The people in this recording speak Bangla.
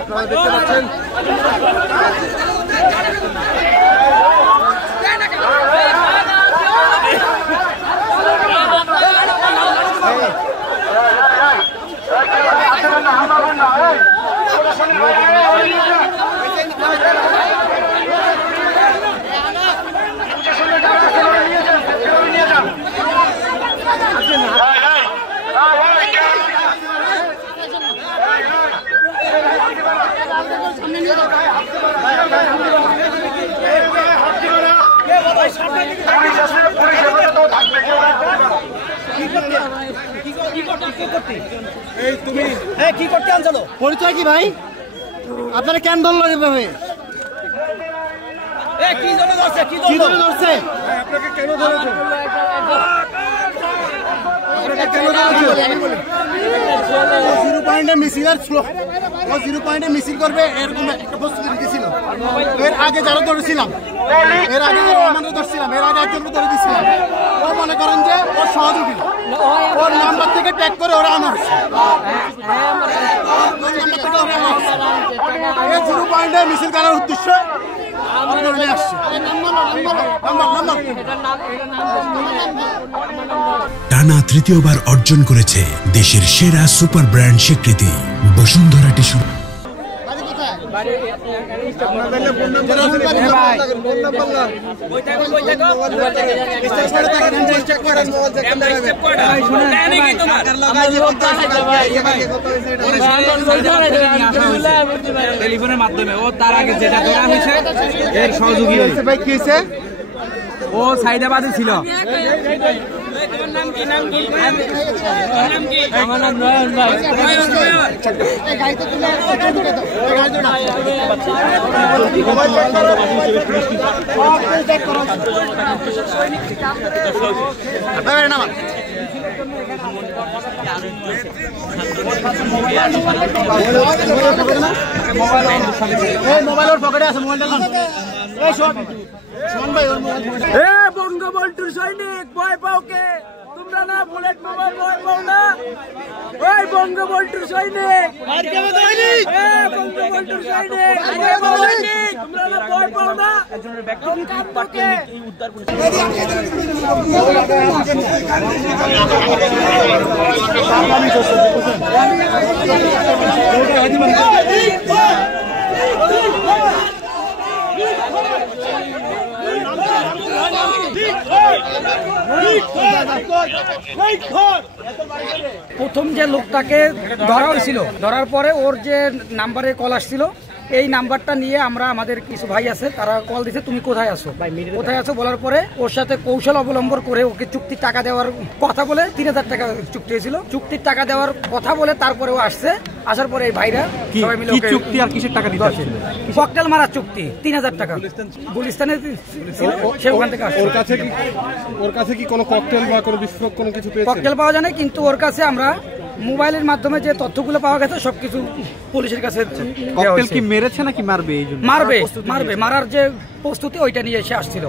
আপনারা দেখতে পাচ্ছেন কি করতে আনছো? পরিচয় কি ভাই? আপনারা কেন ধরলো এভাবে? কি ধরছে? আপনাকে কেন ধরেছে? জিরো পয়েন্টে মিছিল করবে এরকম একটা প্রস্তুতি রেখেছিল। এর আগে যারা ধরেছিলাম, এর আগে একজনকে ধরে দিচ্ছিলাম। ও মনে করেন যে ওর সহযোগী, ওর নাম্বার থেকে ট্যাগ করে ওরা আনা হচ্ছে। জিরো পয়েন্টে মিছিল করার উদ্দেশ্যে টানা তৃতীয়বার অর্জন করেছে দেশের সেরা সুপার ব্র্যান্ড স্বীকৃতি বসুন্ধরা টিস্যু। টেলিফোনের মাধ্যমে ও তার আগে যেটা ধরা হয়েছে এর সহযোগী হয়েছে। ভাই কি হয়েছে? ও সাইদাবাদে ছিল। আমার নাম নয়ন ভাই। মোবাইলের পকেটে আছে, মোবাইলটা বঙ্গবন্ধুর সৈনিক ভয় পাও কে? তোমরা না বুলেট মোবাইল ভয় পাও না? ওই বঙ্গবন্ধুর সৈনিক, বঙ্গবন্ধুর সৈনিক তোমরা না ভয় পাও না? প্রথম যে লোকটাকে ধরা হয়েছিল, ধরার পরে ওর যে নাম্বারে কল আসছিল, এই নাম্বারটা নিয়ে আমরা আমাদের কিছু ভাই আছে তারা কল দিছে, তুমি কোথায় আছো বলার পরে ওর সাথে কৌশল অবলম্বন করে ওকে চুক্তির টাকা দেওয়ার কথা বলে 3000 টাকা চুক্তি হয়েছিল। চুক্তির টাকা দেওয়ার কথা বলে তারপরে ও আসছে। আসার পরে এই ভাইরা সবাই মিলে চুক্তি আর কিসের টাকা দিতে আসছে? ককটেল মারার চুক্তি 3000 টাকা গুলিস্তানে ছিল, সে ওখান থেকে আসছে। ওর কাছে কি কোনো ককটেল বা কোনো বিস্ফোরক কোনো কিছু পেয়েছেন? ককটেল পাওয়া যায় না, কিন্তু ওর কাছে আমরা মোবাইলের মাধ্যমে যে তথ্যগুলো পাওয়া গেছে সবকিছু পুলিশের কাছে। ককটেল কি মেরেছে নাকি মারবে? মারার যে প্রস্তুতি ওইটা নিয়ে এসে আসছিল।